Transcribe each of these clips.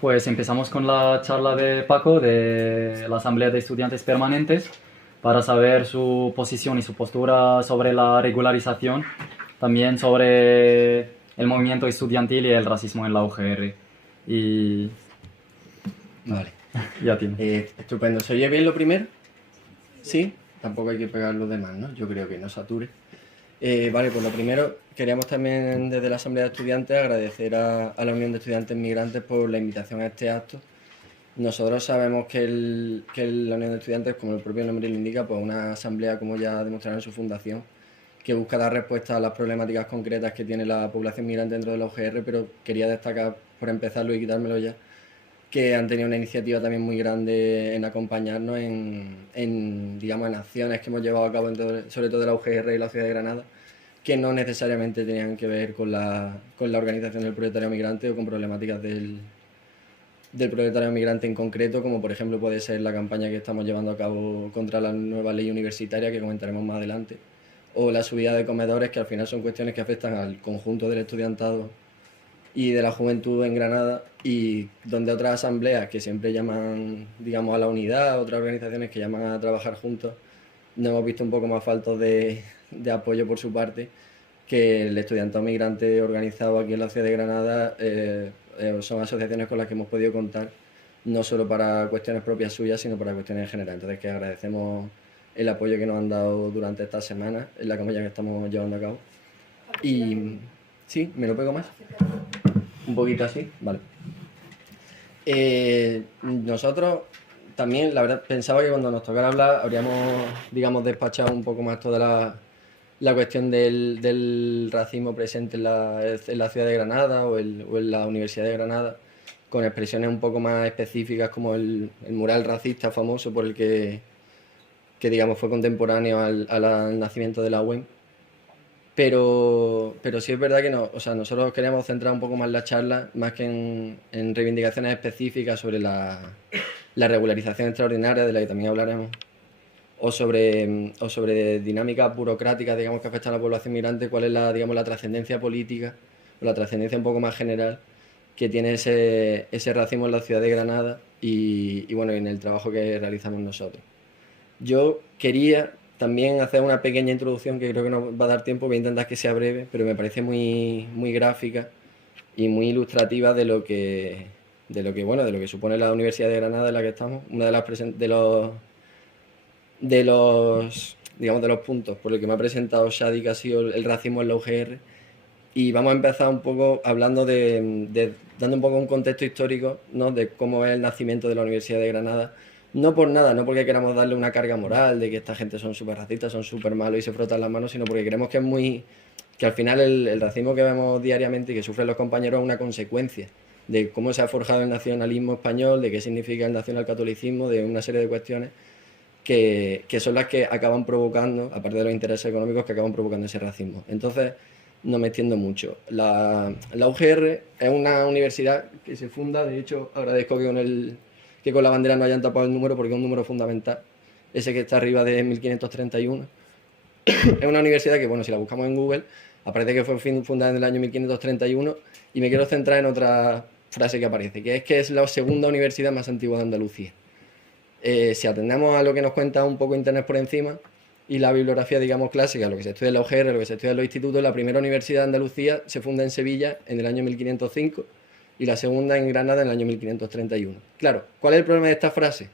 Pues empezamos con la charla de Paco de la Asamblea de Estudiantes Permanentes para saber su posición y su postura sobre la regularización, también sobre el movimiento estudiantil y el racismo en la UGR. Y Vale. ya tiene. Estupendo. ¿Se oye bien lo primero? Sí, tampoco hay que pegar los demás, ¿no? Yo creo que no sature. Vale, pues lo primero, queríamos también desde la Asamblea de Estudiantes agradecer a la Unión de Estudiantes Migrantes por la invitación a este acto. Nosotros sabemos que la Unión de Estudiantes, como el propio nombre lo indica, pues una asamblea, como ya demostraron en su fundación, que busca dar respuesta a las problemáticas concretas que tiene la población migrante dentro de la UGR, pero quería destacar, por empezarlo y quitármelo ya, que han tenido una iniciativa también muy grande en acompañarnos digamos, en acciones que hemos llevado a cabo, sobre todo de la UGR y la ciudad de Granada, que no necesariamente tenían que ver con la organización del proletariado migrante o con problemáticas del proletariado migrante en concreto, como por ejemplo puede ser la campaña que estamos llevando a cabo contra la nueva ley universitaria, que comentaremos más adelante, o la subida de comedores, que al final son cuestiones que afectan al conjunto del estudiantado y de la juventud en Granada, y donde otras asambleas que siempre llaman, digamos, a la unidad, otras organizaciones que llaman a trabajar juntos, nos hemos visto un poco más faltos de apoyo por su parte, que el estudiantado migrante organizado aquí en la ciudad de Granada son asociaciones con las que hemos podido contar, no solo para cuestiones propias suyas, sino para cuestiones en general. Entonces, que agradecemos el apoyo que nos han dado durante estas semanas en la campaña que estamos llevando a cabo. Y sí, ¿me lo pego más? Un poquito así, vale. Nosotros también, la verdad, pensaba que cuando nos tocara hablar habríamos, digamos, despachado un poco más toda la cuestión del racismo presente en la ciudad de Granada o en la Universidad de Granada, con expresiones un poco más específicas como el mural racista famoso por el que digamos fue contemporáneo al nacimiento de la UEM. Pero sí es verdad que no, o sea, nosotros queríamos centrar un poco más la charla, más que en reivindicaciones específicas sobre la regularización extraordinaria, de la que también hablaremos, o sobre dinámicas burocráticas, digamos, que afectan a la población migrante, cuál es digamos, la trascendencia política, o la trascendencia un poco más general que tiene ese racismo en la ciudad de Granada y bueno, en el trabajo que realizamos nosotros. Yo quería también hacer una pequeña introducción que creo que no va a dar tiempo, voy a intentar que sea breve, pero me parece muy, muy gráfica y muy ilustrativa de lo que supone la Universidad de Granada en la que estamos. Una de los puntos por el que me ha presentado Shadi, que ha sido el racismo en la UGR. Y vamos a empezar un poco hablando dando un poco un contexto histórico, ¿no? De cómo es el nacimiento de la Universidad de Granada. No por nada, no porque queramos darle una carga moral de que esta gente son súper racistas, son súper malos y se frotan las manos, sino porque creemos que al final el racismo que vemos diariamente y que sufren los compañeros es una consecuencia de cómo se ha forjado el nacionalismo español, de qué significa el nacionalcatolicismo, de una serie de cuestiones que son las que acaban provocando, aparte de los intereses económicos, que acaban provocando ese racismo. Entonces, no me extiendo mucho. La UGR es una universidad que se funda, de hecho, agradezco que con la bandera no hayan tapado el número porque es un número fundamental, ese que está arriba de 1531. Es una universidad que, bueno, si la buscamos en Google, aparece que fue fundada en el año 1531 y me quiero centrar en otra frase que aparece, que es la segunda universidad más antigua de Andalucía. Si atendemos a lo que nos cuenta un poco Internet por encima y la bibliografía, digamos, clásica, lo que se estudia en la UGR, lo que se estudia en los institutos, la primera universidad de Andalucía se funda en Sevilla en el año 1505 y la segunda en Granada en el año 1531. Claro, ¿cuál es el problema de esta frase?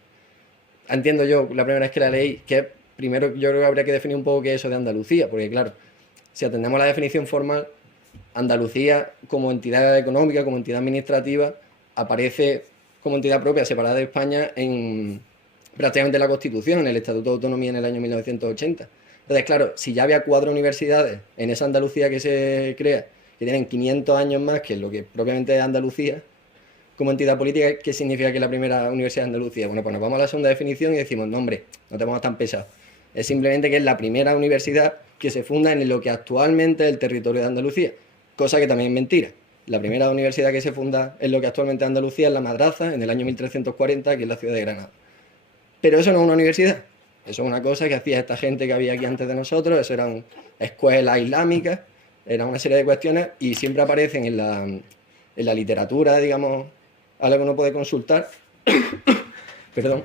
Entiendo yo, la primera vez que la leí, que primero yo creo que habría que definir un poco qué es eso de Andalucía, porque claro, si atendemos a la definición formal, Andalucía como entidad económica, como entidad administrativa, aparece como entidad propia separada de España en prácticamente la Constitución, en el Estatuto de Autonomía en el año 1980. Entonces, claro, si ya había 4 universidades en esa Andalucía que se crea, que tienen 500 años más que lo que propiamente es Andalucía, como entidad política, ¿qué significa que es la primera universidad de Andalucía? Bueno, pues nos vamos a la segunda definición y decimos, no hombre, no te pongas tan pesado. Es simplemente que es la primera universidad que se funda en lo que actualmente es el territorio de Andalucía, cosa que también es mentira. La primera universidad que se funda en lo que actualmente es Andalucía es la Madraza, en el año 1340, aquí en la ciudad de Granada. Pero eso no es una universidad, eso es una cosa que hacía esta gente que había aquí antes de nosotros, eso eran escuelas islámicas, era una serie de cuestiones y siempre aparecen en la literatura, digamos, algo que uno puede consultar, perdón,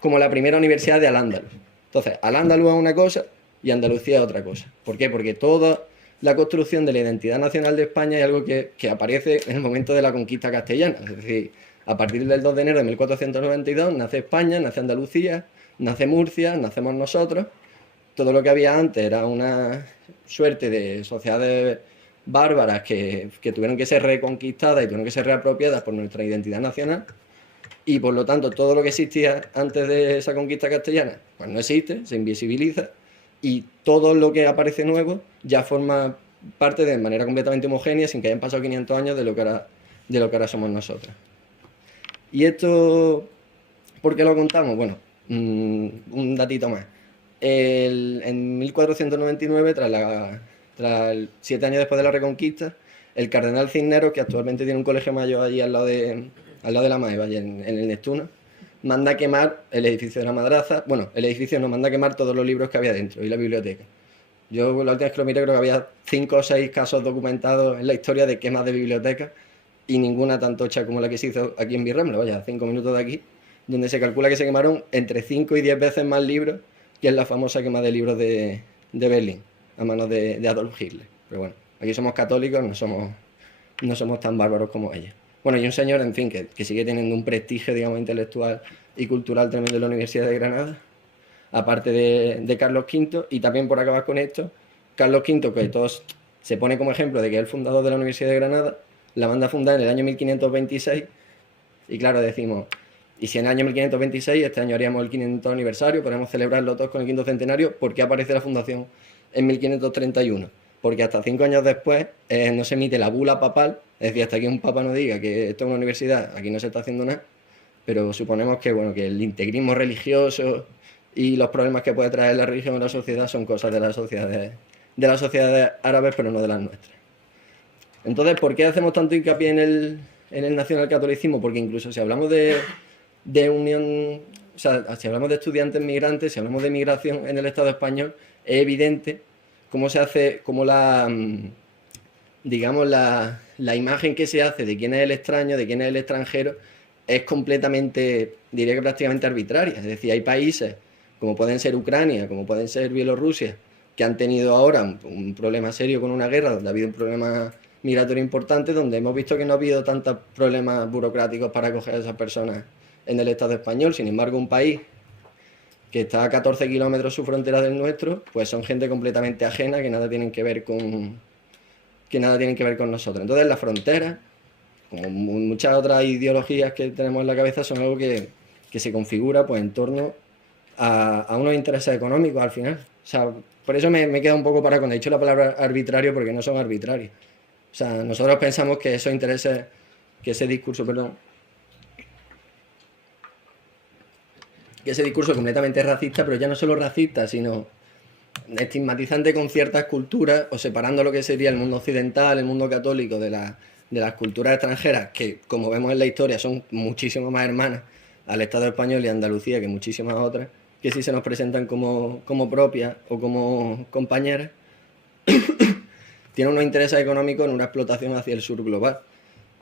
como la primera universidad de Al-Ándalus. Entonces, Al-Ándalus es una cosa y Andalucía es otra cosa. ¿Por qué? Porque toda la construcción de la identidad nacional de España es algo que aparece en el momento de la conquista castellana. Es decir, a partir del 2 de enero de 1492 nace España, nace Andalucía, nace Murcia, nacemos nosotros. Todo lo que había antes era una suerte de sociedades bárbaras que tuvieron que ser reconquistadas y tuvieron que ser reapropiadas por nuestra identidad nacional. Y por lo tanto, todo lo que existía antes de esa conquista castellana, pues no existe, se invisibiliza, y todo lo que aparece nuevo ya forma parte de manera completamente homogénea, sin que hayan pasado 500 años de lo que ahora somos nosotros. Y esto, ¿por qué lo contamos? Bueno, un datito más. En 1499, tras 7 años después de la Reconquista, el cardenal Cisneros, que actualmente tiene un colegio mayor allí al lado de la Maeva, allí en el Neptuno, manda quemar el edificio de la madraza. Bueno, el edificio no, manda quemar todos los libros que había dentro y la biblioteca. Yo la última vez que lo miré creo que había 5 o 6 casos documentados en la historia de quemas de bibliotecas y ninguna tan tocha como la que se hizo aquí en Birremla, vaya, 5 minutos de aquí, donde se calcula que se quemaron entre 5 y 10 veces más libros que en la famosa quema de libros de Berlín, a manos de Adolf Hitler. Pero bueno, aquí somos católicos, no somos tan bárbaros como ellos. Bueno, y un señor, en fin, que sigue teniendo un prestigio, digamos, intelectual y cultural tremendo en la Universidad de Granada, aparte de Carlos V, y también por acabar con esto, Carlos V, que todos se pone como ejemplo de que es el fundador de la Universidad de Granada, la manda a fundar en el año 1526, y claro, decimos, y si en el año 1526, este año haríamos el 500 aniversario, podemos celebrarlo todos con el 500 centenario, ¿por qué aparece la fundación en 1531? Porque hasta 5 años después no se emite la bula papal, es decir, hasta que un papa no diga que esto es una universidad, aquí no se está haciendo nada, pero suponemos que, bueno, que el integrismo religioso y los problemas que puede traer la religión a la sociedad son cosas de las sociedades árabes, pero no de las nuestras. Entonces, ¿por qué hacemos tanto hincapié en el nacionalcatolicismo? Porque incluso si hablamos de unión, o sea, si hablamos de estudiantes migrantes, si hablamos de migración en el Estado español, es evidente cómo se hace, cómo digamos, la imagen que se hace de quién es el extraño, de quién es el extranjero, es completamente, diría que prácticamente arbitraria. Es decir, hay países como pueden ser Ucrania, como pueden ser Bielorrusia, que han tenido ahora un problema serio con una guerra, donde ha habido un problema migratorio importante, donde hemos visto que no ha habido tantos problemas burocráticos para acoger a esas personas en el Estado español. Sin embargo, un país que está a 14 kilómetros su frontera del nuestro, pues son gente completamente ajena que nada tienen que ver con nosotros. Entonces, las fronteras, como muchas otras ideologías que tenemos en la cabeza, son algo que se configura pues en torno a unos intereses económicos al final. O sea, por eso me queda un poco para cuando he dicho la palabra arbitrario, porque no son arbitrarios. O sea, nosotros pensamos que esos intereses, que ese discurso completamente racista, pero ya no solo racista, sino estigmatizante con ciertas culturas, o separando lo que sería el mundo occidental, el mundo católico, de las culturas extranjeras, que como vemos en la historia son muchísimo más hermanas al Estado español y a Andalucía que muchísimas otras, que sí se nos presentan como propias o como compañeras, tiene unos intereses económicos en una explotación hacia el sur global.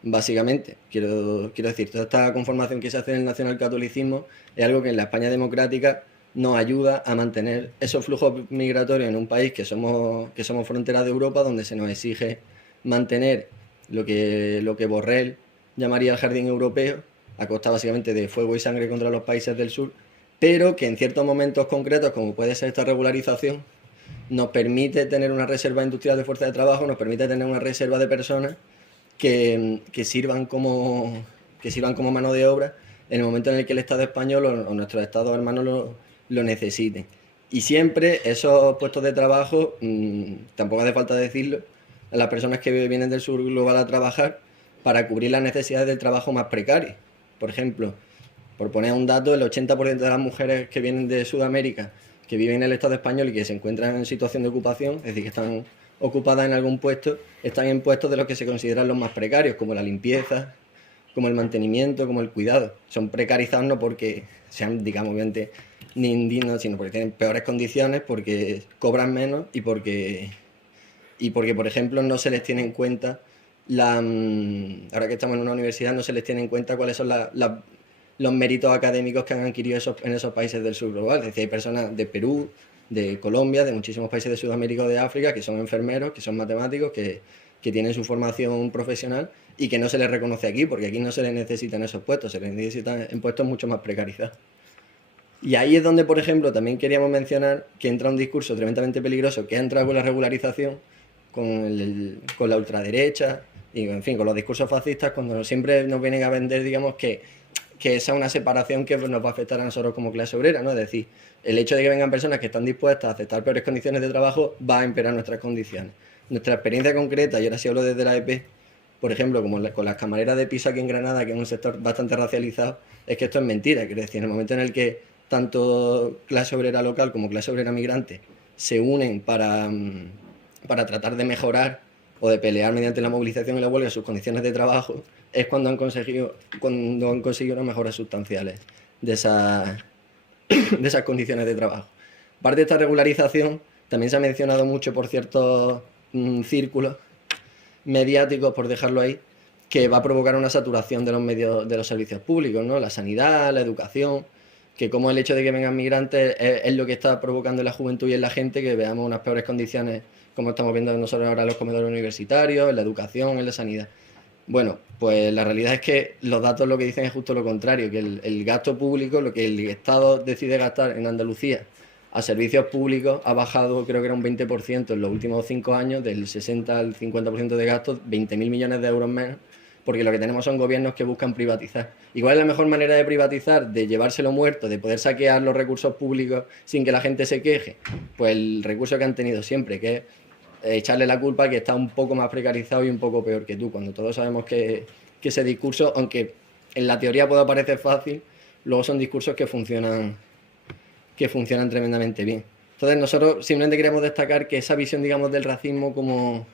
Básicamente, quiero decir, toda esta conformación que se hace en el nacionalcatolicismo es algo que en la España democrática nos ayuda a mantener esos flujos migratorios en un país que somos frontera de Europa, donde se nos exige mantener lo que Borrell llamaría el jardín europeo, a costa básicamente de fuego y sangre contra los países del sur, pero que en ciertos momentos concretos, como puede ser esta regularización, nos permite tener una reserva industrial de fuerza de trabajo, nos permite tener una reserva de personas que sirvan como mano de obra en el momento en el que el Estado español o nuestros Estados hermanos lo necesiten. Y siempre esos puestos de trabajo, tampoco hace falta decirlo, a las personas que vienen del sur global a trabajar para cubrir las necesidades del trabajo más precario. Por ejemplo, por poner un dato, el 80% de las mujeres que vienen de Sudamérica, que viven en el Estado español y que se encuentran en situación de ocupación, es decir, que están ocupadas en algún puesto, están en puestos de los que se consideran los más precarios, como la limpieza, como el mantenimiento, como el cuidado. Son precarizados no porque sean, digamos, obviamente, ni indignos, sino porque tienen peores condiciones, porque cobran menos y porque, por ejemplo, no se les tiene en cuenta ahora que estamos en una universidad no se les tiene en cuenta cuáles son los méritos académicos que han adquirido en esos países del sur global. Es decir, hay personas de Perú, de Colombia, de muchísimos países de Sudamérica o de África que son enfermeros, que son matemáticos, que tienen su formación profesional y que no se les reconoce aquí, porque aquí no se les necesitan esos puestos, se les necesitan en puestos mucho más precarizados. Y ahí es donde, por ejemplo, también queríamos mencionar que entra un discurso tremendamente peligroso que ha entrado con la regularización, con la ultraderecha y, en fin, con los discursos fascistas, cuando siempre nos vienen a vender, digamos, que esa es una separación que nos va a afectar a nosotros como clase obrera, ¿no? Es decir, el hecho de que vengan personas que están dispuestas a aceptar peores condiciones de trabajo va a empeorar nuestras condiciones. Nuestra experiencia concreta, y ahora sí hablo desde la EP, por ejemplo, como con las camareras de piso aquí en Granada, que es un sector bastante racializado, es que esto es mentira. Quiero decir, en el momento en el que tanto clase obrera local como clase obrera migrante se unen para tratar de mejorar o de pelear mediante la movilización y la huelga sus condiciones de trabajo, es cuando han conseguido unas mejoras sustanciales de esas condiciones de trabajo. Parte de esta regularización también se ha mencionado mucho por ciertos círculos mediáticos, por dejarlo ahí, que va a provocar una saturación de los medios, de los servicios públicos, ¿no? La sanidad, la educación, que como el hecho de que vengan migrantes es lo que está provocando en la juventud y en la gente que veamos unas peores condiciones, como estamos viendo nosotros ahora en los comedores universitarios, en la educación, en la sanidad. Bueno, pues la realidad es que los datos lo que dicen es justo lo contrario, que el gasto público, lo que el Estado decide gastar en Andalucía a servicios públicos ha bajado, creo que era un 20% en los últimos 5 años, del 60 al 50% de gastos, 20.000 millones de euros menos, porque lo que tenemos son gobiernos que buscan privatizar. Igual es la mejor manera de privatizar, de llevárselo muerto, de poder saquear los recursos públicos sin que la gente se queje, pues el recurso que han tenido siempre, que es echarle la culpa a que está un poco más precarizado y un poco peor que tú, cuando todos sabemos que ese discurso, aunque en la teoría pueda parecer fácil, luego son discursos que funcionan tremendamente bien. Entonces nosotros simplemente queremos destacar que esa visión, digamos, del racismo como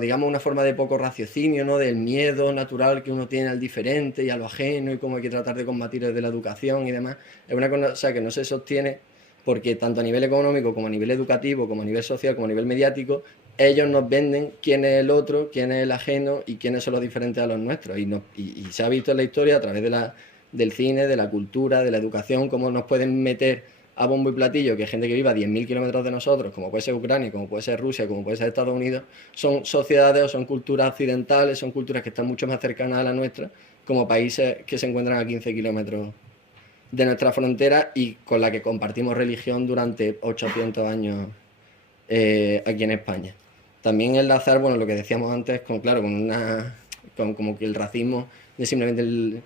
digamos, una forma de poco raciocinio, ¿no? Del miedo natural que uno tiene al diferente y a lo ajeno y cómo hay que tratar de combatir desde la educación y demás, es una cosa que no se sostiene porque tanto a nivel económico como a nivel educativo, como a nivel social, como a nivel mediático, ellos nos venden quién es el otro, quién es el ajeno y quiénes son los diferentes a los nuestros. Y se ha visto en la historia a través del cine, de la cultura, de la educación, cómo nos pueden meter a bombo y platillo que gente que viva a 10.000 kilómetros de nosotros, como puede ser Ucrania, como puede ser Rusia, como puede ser Estados Unidos, son sociedades o son culturas occidentales, son culturas que están mucho más cercanas a la nuestra, como países que se encuentran a 15 kilómetros de nuestra frontera y con la que compartimos religión durante 800 años aquí en España. También enlazar, bueno, lo que decíamos antes, con como que el racismo no es simplemente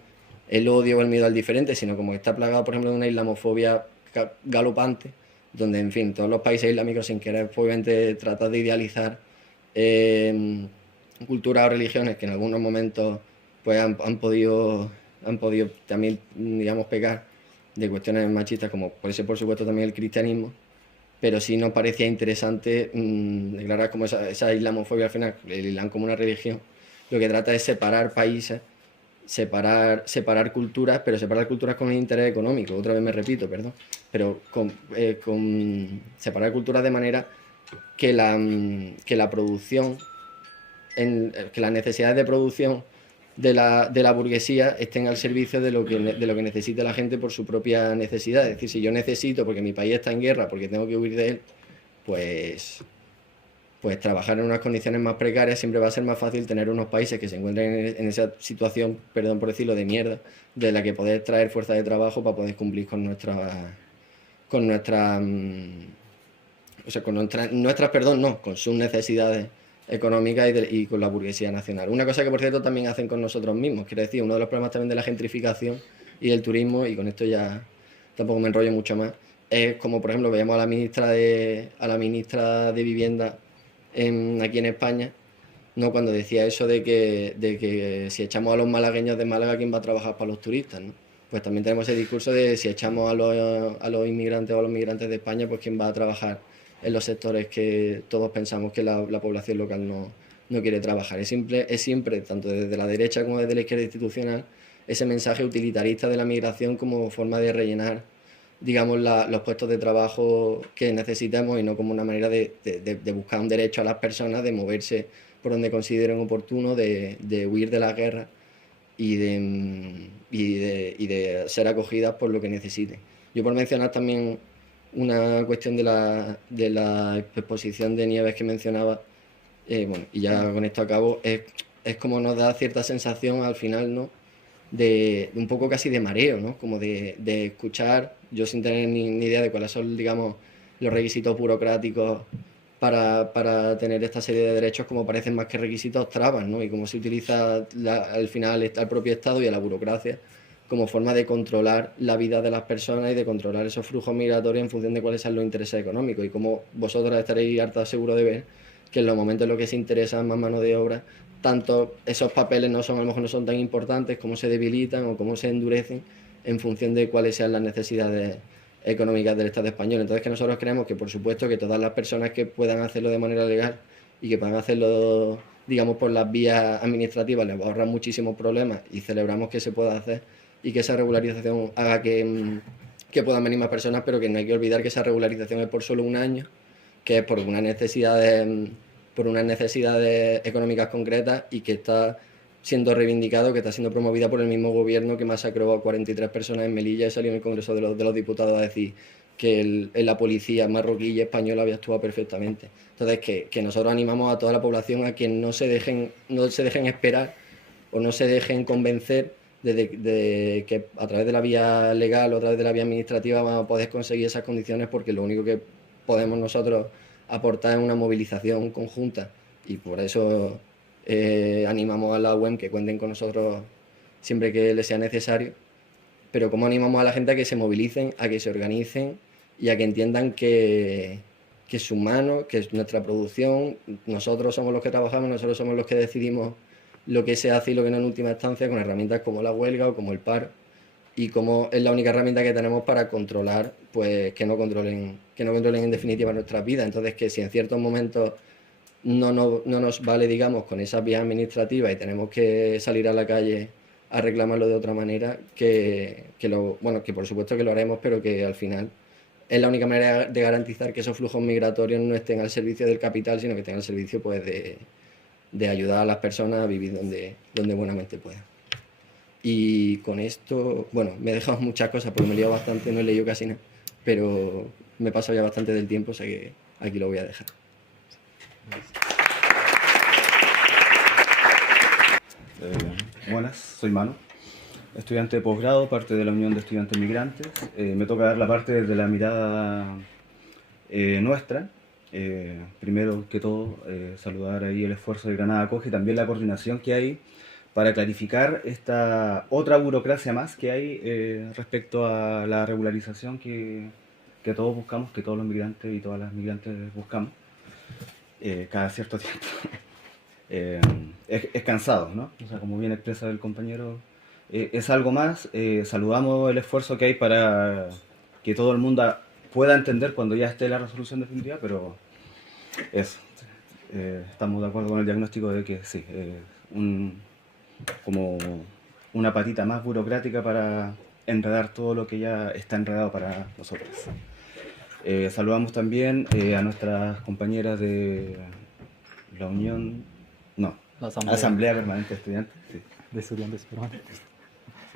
el odio o el miedo al diferente, sino como que está plagado, por ejemplo, de una islamofobia galopante, donde, en fin, todos los países islámicos, sin querer, obviamente, tratan de idealizar culturas o religiones que en algunos momentos pues han podido también, digamos, pecar de cuestiones machistas, como puede ser, por supuesto, también el cristianismo, pero sí nos parecía interesante declarar como esa islamofobia al final, el Islam como una religión, lo que trata es separar países, separar culturas, pero separar culturas con un interés económico, otra vez me repito, perdón, pero separar culturas de manera que la producción, que las necesidades de producción de la burguesía estén al servicio de lo que necesita la gente por su propia necesidad. Es decir, si yo necesito, porque mi país está en guerra, porque tengo que huir de él, pues trabajar en unas condiciones más precarias siempre va a ser más fácil tener unos países que se encuentren en esa situación, perdón por decirlo, de mierda, de la que poder traer fuerza de trabajo para poder cumplir con nuestras, con sus necesidades económicas y con la burguesía nacional. Una cosa que, por cierto, también hacen con nosotros mismos, quiero decir, uno de los problemas también de la gentrificación y del turismo, y con esto ya tampoco me enrollo mucho más, es como, por ejemplo, veíamos a la ministra de Vivienda aquí en España, ¿no? Cuando decía eso de que si echamos a los malagueños de Málaga, ¿quién va a trabajar para los turistas, ¿no? Pues también tenemos ese discurso de si echamos a los inmigrantes o a los migrantes de España, pues quién va a trabajar en los sectores que todos pensamos que la población local no quiere trabajar. Es siempre, tanto desde la derecha como desde la izquierda institucional, ese mensaje utilitarista de la migración como forma de rellenar digamos, los puestos de trabajo que necesitemos y no como una manera de buscar un derecho a las personas, de moverse por donde consideren oportuno, de huir de la guerra y de ser acogidas por lo que necesiten. Yo por mencionar también una cuestión de la exposición de Nieves que mencionaba, bueno, y ya con esto acabo, es como nos da cierta sensación al final, ¿no? De un poco casi de mareo, ¿no? Como de escuchar, yo sin tener ni idea de cuáles son, digamos, los requisitos burocráticos para tener esta serie de derechos, como parecen más que requisitos trabas, ¿no? Y cómo se utiliza al final está el propio Estado y a la burocracia como forma de controlar la vida de las personas y de controlar esos flujos migratorios en función de cuáles sean los intereses económicos. Y como vosotros estaréis hartas seguro de ver que en los momentos en los que se interesa más mano de obra, tanto esos papeles a lo mejor no son tan importantes, cómo se debilitan o cómo se endurecen en función de cuáles sean las necesidades económicas del Estado español. Entonces que nosotros creemos que por supuesto que todas las personas que puedan hacerlo de manera legal y que puedan hacerlo, digamos, por las vías administrativas, les va a ahorrar muchísimos problemas y celebramos que se pueda hacer y que esa regularización haga que puedan venir más personas, pero que no hay que olvidar que esa regularización es por solo un año, que es por unas necesidades económicas concretas y que está siendo reivindicado, que está siendo promovida por el mismo gobierno que masacró a 43 personas en Melilla y salió en el Congreso de los Diputados a decir que la policía marroquí y española había actuado perfectamente. Entonces, que nosotros animamos a toda la población a que no se dejen esperar o no se dejen convencer de que a través de la vía legal o a través de la vía administrativa vamos a poder conseguir esas condiciones, porque lo único que podemos nosotros aportar es una movilización conjunta, y por eso animamos a la UEM que cuenten con nosotros siempre que les sea necesario, pero como animamos a la gente a que se movilicen, a que se organicen y a que entiendan que es humano, que es nuestra producción, nosotros somos los que trabajamos, nosotros somos los que decidimos lo que se hace y lo que no en última instancia, con herramientas como la huelga o como el paro, y como es la única herramienta que tenemos para controlar, pues que no controlen en definitiva nuestras vidas. Entonces, que si en ciertos momentos no nos vale, digamos, con esas vías administrativas y tenemos que salir a la calle a reclamarlo de otra manera, que por supuesto que lo haremos, pero que al final es la única manera de garantizar que esos flujos migratorios no estén al servicio del capital, sino que estén al servicio, pues, de ayudar a las personas a vivir donde buenamente puedan. Y con esto, bueno, me he dejado muchas cosas porque me he liado bastante, no he leído casi nada, pero me he pasado ya bastante del tiempo, o sea que aquí lo voy a dejar. Buenas, soy Manu, estudiante de posgrado, parte de la Unión de Estudiantes Migrantes. Me toca dar la parte desde la mirada nuestra. Primero que todo, saludar ahí el esfuerzo de Granada Acoge y también la coordinación que hay para clarificar esta otra burocracia más que hay respecto a la regularización que todos buscamos, que todos los migrantes y todas las migrantes buscamos cada cierto tiempo. Es cansado, ¿no? O sea, como bien expresa el compañero, es algo más. Saludamos el esfuerzo que hay para que todo el mundo pueda entender cuando ya esté la resolución definitiva, pero eso, estamos de acuerdo con el diagnóstico de que sí, como una patita más burocrática para enredar todo lo que ya está enredado para nosotros. Saludamos también a nuestras compañeras de la Unión, La Asamblea Permanente de Estudiantes, sí. de estudiantes permanentes.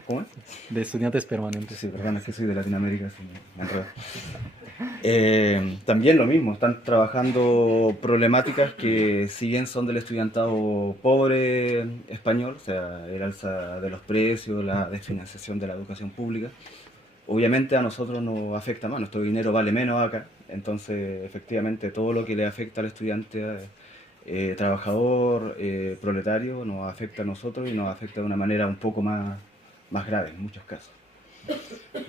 ¿Cómo es? De estudiantes permanentes. Sí, perdón, es que soy de Latinoamérica, así me enredo. También lo mismo, están trabajando problemáticas que, si bien son del estudiantado pobre español, o sea, el alza de los precios, la desfinanciación de la educación pública, obviamente a nosotros nos afecta más, nuestro dinero vale menos acá, entonces efectivamente todo lo que le afecta al estudiante trabajador, proletario, nos afecta a nosotros y nos afecta de una manera un poco más grave en muchos casos.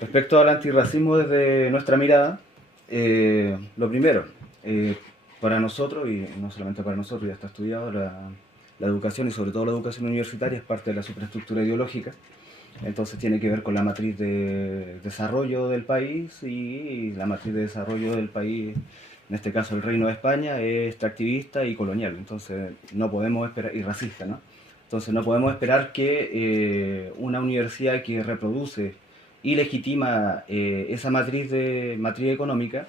Respecto al antirracismo desde nuestra mirada, lo primero, para nosotros, y no solamente para nosotros, ya está estudiado, la educación y sobre todo la educación universitaria es parte de la superestructura ideológica, entonces tiene que ver con la matriz de desarrollo del país, y la matriz de desarrollo del país, en este caso el Reino de España, es extractivista y colonial, entonces no podemos esperar, y racista, ¿no? Entonces no podemos esperar que una universidad que reproduce y legitima esa matriz económica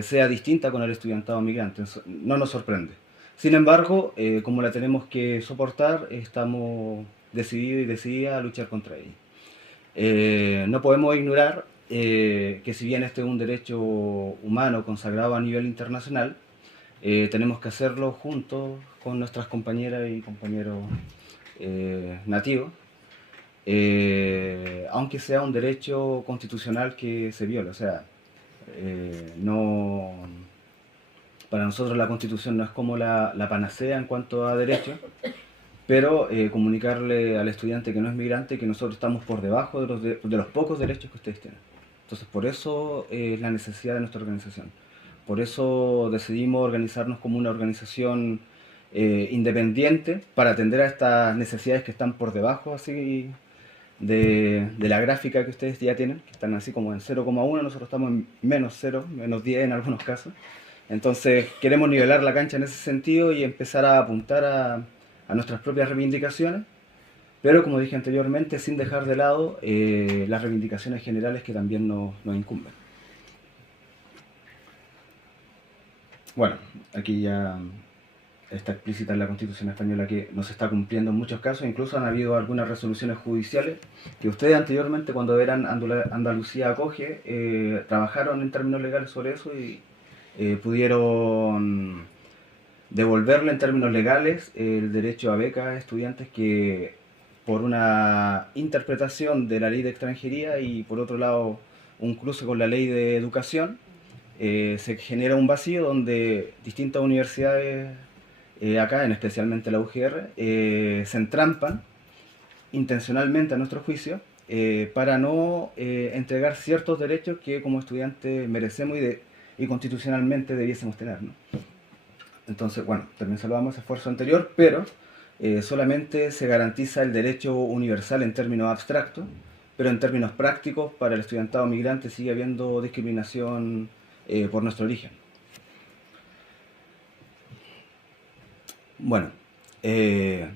sea distinta con el estudiantado migrante. No nos sorprende. Sin embargo, como la tenemos que soportar, estamos decididos y decididas a luchar contra ella. No podemos ignorar que si bien este es un derecho humano consagrado a nivel internacional, tenemos que hacerlo juntos con nuestras compañeras y compañeros nativos, aunque sea un derecho constitucional que se viola. O sea, no, para nosotros la Constitución no es como la panacea en cuanto a derechos, pero comunicarle al estudiante que no es migrante que nosotros estamos por debajo de los pocos derechos que ustedes tienen. Entonces, por eso es la necesidad de nuestra organización. Por eso decidimos organizarnos como una organización independiente para atender a estas necesidades que están por debajo así de la gráfica que ustedes ya tienen, que están así como en 0,1, nosotros estamos en menos 0, menos 10 en algunos casos. Entonces queremos nivelar la cancha en ese sentido y empezar a apuntar a nuestras propias reivindicaciones, pero como dije anteriormente, sin dejar de lado las reivindicaciones generales que también nos incumben. Bueno, aquí ya está explícita en la Constitución española que no se está cumpliendo en muchos casos. Incluso han habido algunas resoluciones judiciales que ustedes anteriormente, cuando eran Andalucía Acoge, trabajaron en términos legales sobre eso y pudieron devolverle en términos legales el derecho a becas a estudiantes que, por una interpretación de la ley de extranjería y por otro lado un cruce con la ley de educación, se genera un vacío donde distintas universidades acá, especialmente la UGR, se entrampan intencionalmente a nuestro juicio para no entregar ciertos derechos que como estudiantes merecemos y constitucionalmente debiésemos tener, ¿no? Entonces, bueno, también saludamos ese esfuerzo anterior, pero solamente se garantiza el derecho universal en términos abstractos, pero en términos prácticos para el estudiantado migrante sigue habiendo discriminación por nuestro origen. Bueno,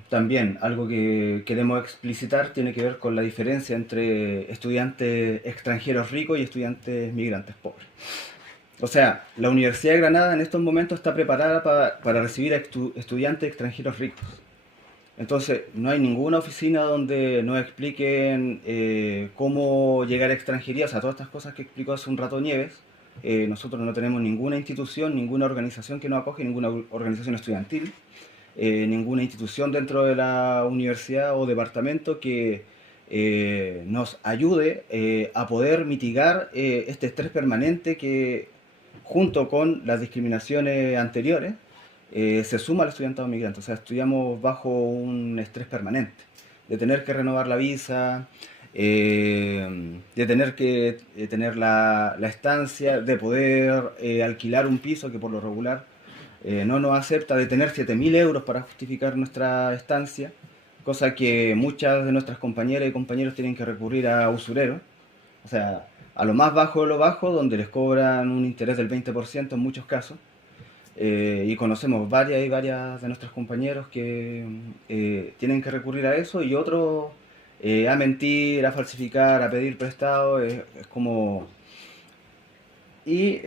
también algo que queremos explicitar tiene que ver con la diferencia entre estudiantes extranjeros ricos y estudiantes migrantes pobres. O sea, la Universidad de Granada en estos momentos está preparada para recibir a estudiantes extranjeros ricos. Entonces, no hay ninguna oficina donde nos expliquen cómo llegar a extranjería, o sea, todas estas cosas que explicó hace un rato Nieves. Nosotros no tenemos ninguna institución, ninguna organización que nos acoge, ninguna organización estudiantil, ninguna institución dentro de la universidad o departamento que nos ayude a poder mitigar este estrés permanente que, junto con las discriminaciones anteriores, se suma al estudiantado migrante. O sea, estudiamos bajo un estrés permanente, de tener que renovar la visa, de tener que tener la estancia, de poder alquilar un piso que por lo regular no nos acepta, de tener 7.000 euros para justificar nuestra estancia, cosa que muchas de nuestras compañeras y compañeros tienen que recurrir a usureros, o sea, a lo más bajo de lo bajo, donde les cobran un interés del 20% en muchos casos. Y conocemos varias de nuestros compañeros que tienen que recurrir a eso, y otros a mentir, a falsificar, a pedir prestado, es como... Y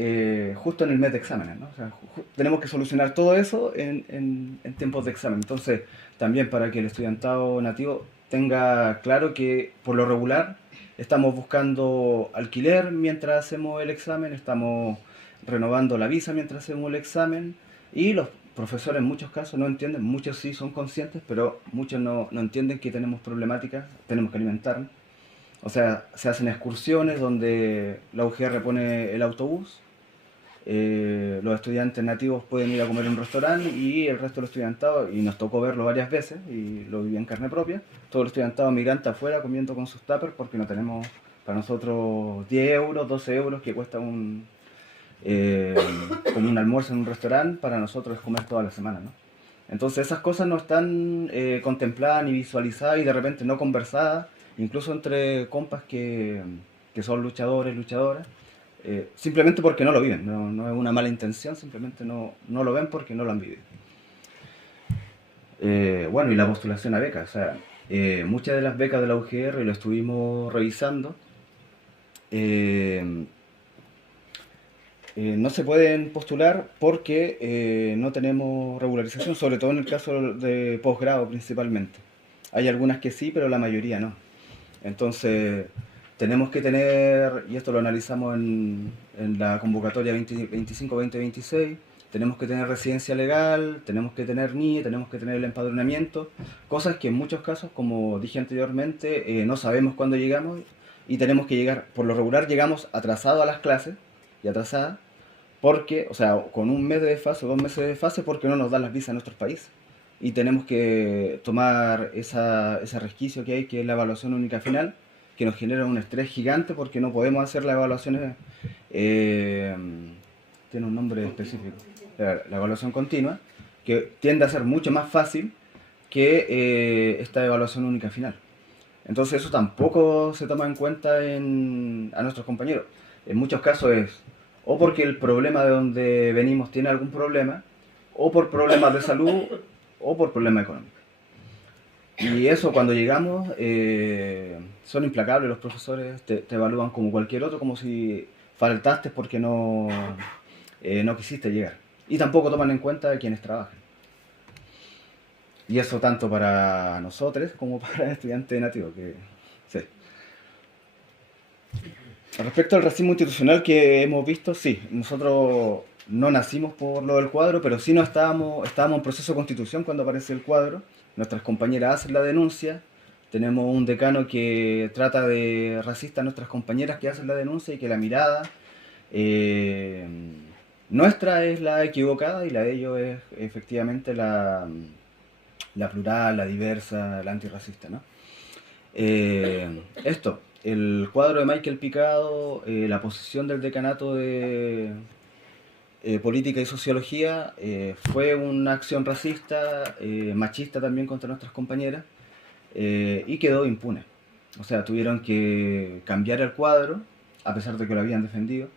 justo en el mes de exámenes, ¿no? O sea, tenemos que solucionar todo eso en tiempos de examen. Entonces, también para que el estudiantado nativo tenga claro que por lo regular estamos buscando alquiler mientras hacemos el examen, estamos renovando la visa mientras hacemos el examen, y los profesores en muchos casos no entienden, muchos sí son conscientes, pero muchos no entienden que tenemos problemáticas, tenemos que alimentarnos. O sea, se hacen excursiones donde la UGR pone el autobús, los estudiantes nativos pueden ir a comer en un restaurante y el resto del estudiantado, y nos tocó verlo varias veces y lo viví en carne propia, todo el estudiantado migrante afuera comiendo con sus tuppers porque no tenemos para nosotros 10 euros, 12 euros que cuesta como un almuerzo en un restaurante, para nosotros es comer toda la semana, ¿no? Entonces esas cosas no están contempladas ni visualizadas y de repente no conversadas, incluso entre compas que son luchadores, luchadoras, simplemente porque no lo viven, no es una mala intención, simplemente no lo ven porque no lo han vivido. Bueno, y la postulación a becas, o sea, muchas de las becas de la UGR lo estuvimos revisando, eh, no se pueden postular porque no tenemos regularización, sobre todo en el caso de posgrado principalmente. Hay algunas que sí, pero la mayoría no. Entonces, tenemos que tener, y esto lo analizamos en la convocatoria 2025-2026, tenemos que tener residencia legal, tenemos que tener NIE, tenemos que tener el empadronamiento, cosas que en muchos casos, como dije anteriormente, no sabemos cuándo llegamos y tenemos que llegar, por lo regular llegamos atrasados a las clases y atrasadas, porque, o sea, con un mes de desfase o 2 meses de desfase porque no nos dan las visas a nuestros países. Y tenemos que tomar ese resquicio que hay, que es la evaluación única final, que nos genera un estrés gigante porque no podemos hacer las evaluaciones, tiene un nombre específico, la evaluación continua, que tiende a ser mucho más fácil que esta evaluación única final. Entonces eso tampoco se toma en cuenta a nuestros compañeros. En muchos casos es o porque el problema de donde venimos tiene algún problema, o por problemas de salud, o por problemas económicos. Y eso cuando llegamos son implacables los profesores, te evalúan como cualquier otro, como si faltaste porque no quisiste llegar. Y tampoco toman en cuenta a quienes trabajan. Y eso tanto para nosotros como para estudiantes nativos. Sí. Respecto al racismo institucional que hemos visto, sí, nosotros no nacimos por lo del cuadro, pero sí no estábamos en proceso de constitución cuando aparece el cuadro. Nuestras compañeras hacen la denuncia, tenemos un decano que trata de racista a nuestras compañeras que hacen la denuncia y que la mirada nuestra es la equivocada y la de ellos es efectivamente la plural, la diversa, la antirracista, ¿no? El cuadro de Michael Picado, la posición del decanato de política y sociología fue una acción racista, machista también contra nuestras compañeras y quedó impune. O sea, tuvieron que cambiar el cuadro a pesar de que lo habían defendido.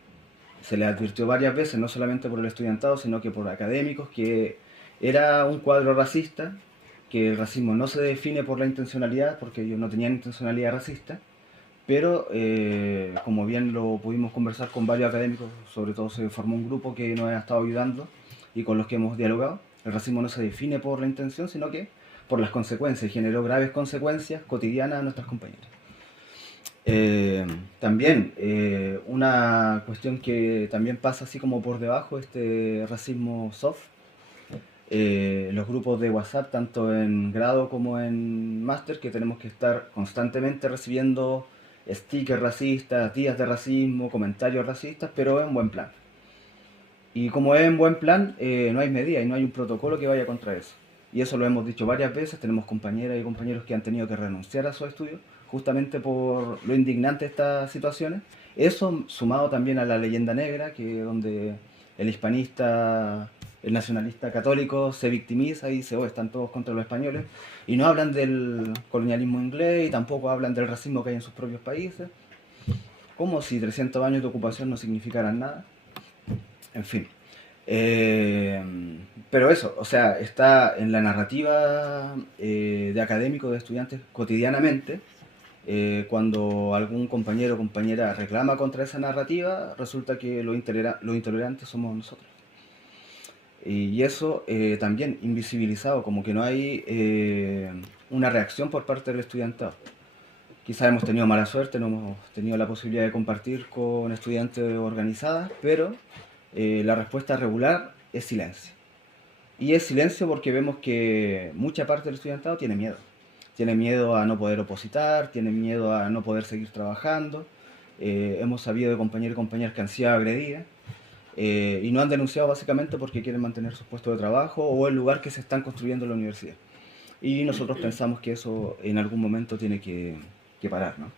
Se les advirtió varias veces, no solamente por el estudiantado, sino que por académicos, que era un cuadro racista, que el racismo no se define por la intencionalidad, porque ellos no tenían intencionalidad racista, pero como bien lo pudimos conversar con varios académicos, sobre todo se formó un grupo que nos ha estado ayudando y con los que hemos dialogado, el racismo no se define por la intención, sino que por las consecuencias, y generó graves consecuencias cotidianas a nuestras compañeras. También una cuestión que también pasa así como por debajo, este racismo soft, los grupos de WhatsApp, tanto en grado como en máster, que tenemos que estar constantemente recibiendo stickers racistas, días de racismo, comentarios racistas, pero en buen plan. Y como es en buen plan, no hay medida y no hay un protocolo que vaya contra eso. Y eso lo hemos dicho varias veces, tenemos compañeras y compañeros que han tenido que renunciar a sus estudios, justamente por lo indignante de estas situaciones. Eso sumado también a la leyenda negra, que donde el hispanista, el nacionalista católico se victimiza y dice, oh, están todos contra los españoles, y no hablan del colonialismo inglés y tampoco hablan del racismo que hay en sus propios países, como si 300 años de ocupación no significaran nada. En fin. Pero eso, o sea, está en la narrativa de académicos, de estudiantes cotidianamente. Cuando algún compañero o compañera reclama contra esa narrativa, resulta que los intolerantes somos nosotros. Y eso también invisibilizado, como que no hay una reacción por parte del estudiantado. Quizás hemos tenido mala suerte, no hemos tenido la posibilidad de compartir con estudiantes organizadas, pero la respuesta regular es silencio. Y es silencio porque vemos que mucha parte del estudiantado tiene miedo. Tiene miedo a no poder opositar, tiene miedo a no poder seguir trabajando. Hemos sabido de compañeros y compañeras que han sido agredidas y no han denunciado básicamente porque quieren mantener su puesto de trabajo o el lugar que se están construyendo en la universidad. Y nosotros pensamos que eso en algún momento tiene que parar, ¿no?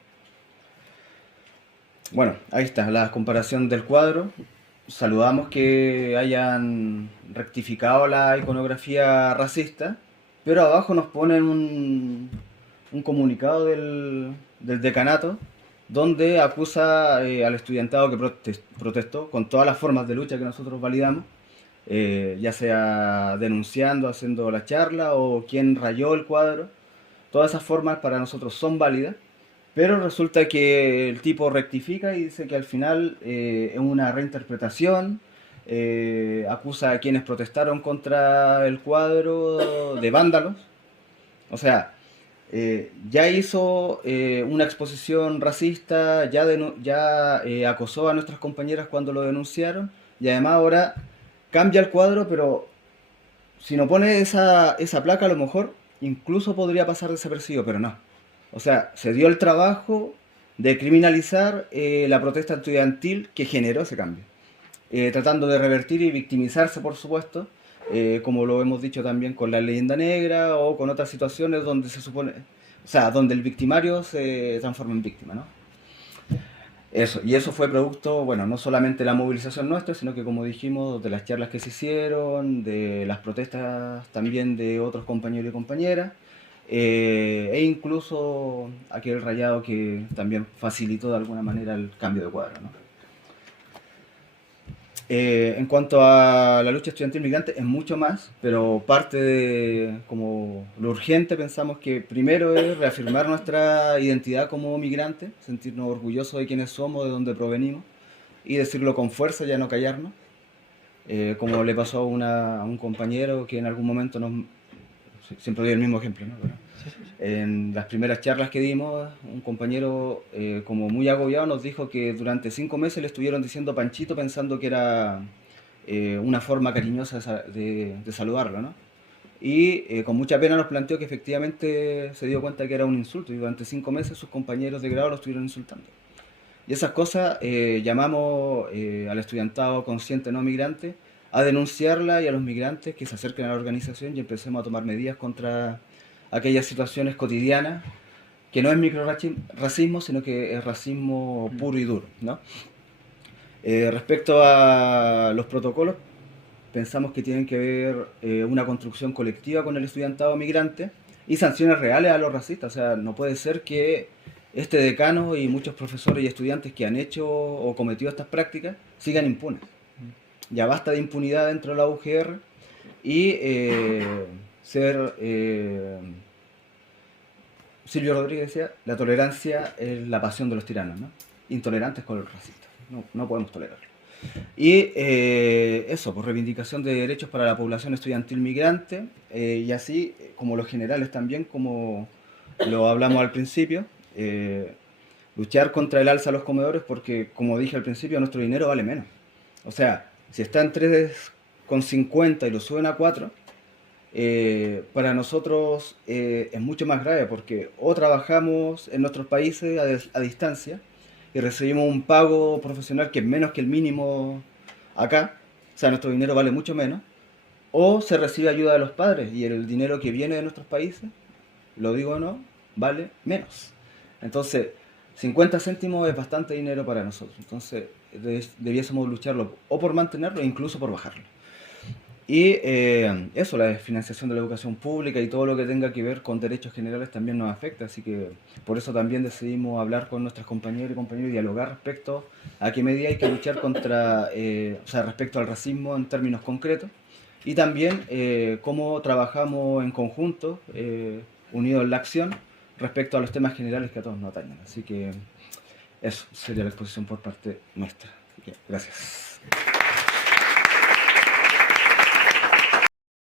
Bueno, ahí está la comparación del cuadro. Saludamos que hayan rectificado la iconografía racista, pero abajo nos ponen un comunicado del decanato donde acusa al estudiantado que protestó con todas las formas de lucha que nosotros validamos, ya sea denunciando, haciendo la charla o quien rayó el cuadro. Todas esas formas para nosotros son válidas, Pero resulta que el tipo rectifica y dice que al final es una reinterpretación, acusa a quienes protestaron contra el cuadro de vándalos. O sea, ya hizo una exposición racista, ya acosó a nuestras compañeras cuando lo denunciaron, y además ahora cambia el cuadro, pero si no pone esa placa a lo mejor incluso podría pasar desapercibido, pero no. O sea, se dio el trabajo de criminalizar la protesta estudiantil que generó ese cambio, tratando de revertir y victimizarse, por supuesto, como lo hemos dicho también con la leyenda negra o con otras situaciones donde se supone, o sea, donde el victimario se transforma en víctima, ¿no? Eso, y eso fue producto, bueno, no solamente de la movilización nuestra, sino que como dijimos, de las charlas que se hicieron, de las protestas también de otros compañeros y compañeras, e incluso aquel rayado que también facilitó de alguna manera el cambio de cuadro, ¿no? En cuanto a la lucha estudiantil migrante es mucho más, pero parte de como lo urgente pensamos que primero es reafirmar nuestra identidad como migrantes, sentirnos orgullosos de quiénes somos, de dónde provenimos y decirlo con fuerza, ya no callarnos, como le pasó a un compañero que en algún momento siempre doy el mismo ejemplo, ¿no? Pero en las primeras charlas que dimos, un compañero como muy agobiado nos dijo que durante 5 meses le estuvieron diciendo Panchito pensando que era una forma cariñosa de saludarlo, ¿no? Y con mucha pena nos planteó que efectivamente se dio cuenta que era un insulto y durante 5 meses sus compañeros de grado lo estuvieron insultando. Y esas cosas llamamos al estudiantado consciente no migrante a denunciarla y a los migrantes que se acerquen a la organización y empecemos a tomar medidas contra aquellas situaciones cotidianas que no es microracismo, sino que es racismo puro y duro, ¿no? Respecto a los protocolos, pensamos que tienen que ver una construcción colectiva con el estudiantado migrante y sanciones reales a los racistas. O sea, no puede ser que este decano y muchos profesores y estudiantes que han hecho o cometido estas prácticas sigan impunes. Ya basta de impunidad dentro de la UGR y ser... Silvio Rodríguez decía, la tolerancia es la pasión de los tiranos, ¿no? Intolerantes con los racistas, no podemos tolerarlo. Y eso, por reivindicación de derechos para la población estudiantil migrante, y así como los generales también, como lo hablamos al principio, luchar contra el alza a los comedores porque, como dije al principio, nuestro dinero vale menos. O sea, si está en 3,50 y lo suben a 4, para nosotros es mucho más grave porque o trabajamos en nuestros países a distancia y recibimos un pago profesional que es menos que el mínimo acá, o sea, nuestro dinero vale mucho menos, o se recibe ayuda de los padres y el dinero que viene de nuestros países, lo digo o no, vale menos. Entonces, 50 céntimos es bastante dinero para nosotros, entonces debiésemos lucharlo o por mantenerlo e incluso por bajarlo. Y eso, la financiación de la educación pública y todo lo que tenga que ver con derechos generales también nos afecta, así que por eso también decidimos hablar con nuestras compañeras y compañeros y dialogar respecto a qué medida hay que luchar contra, o sea, respecto al racismo en términos concretos, y también cómo trabajamos en conjunto, unidos en la acción, respecto a los temas generales que a todos nos atañen. Así que eso sería la exposición por parte nuestra. Así que, gracias.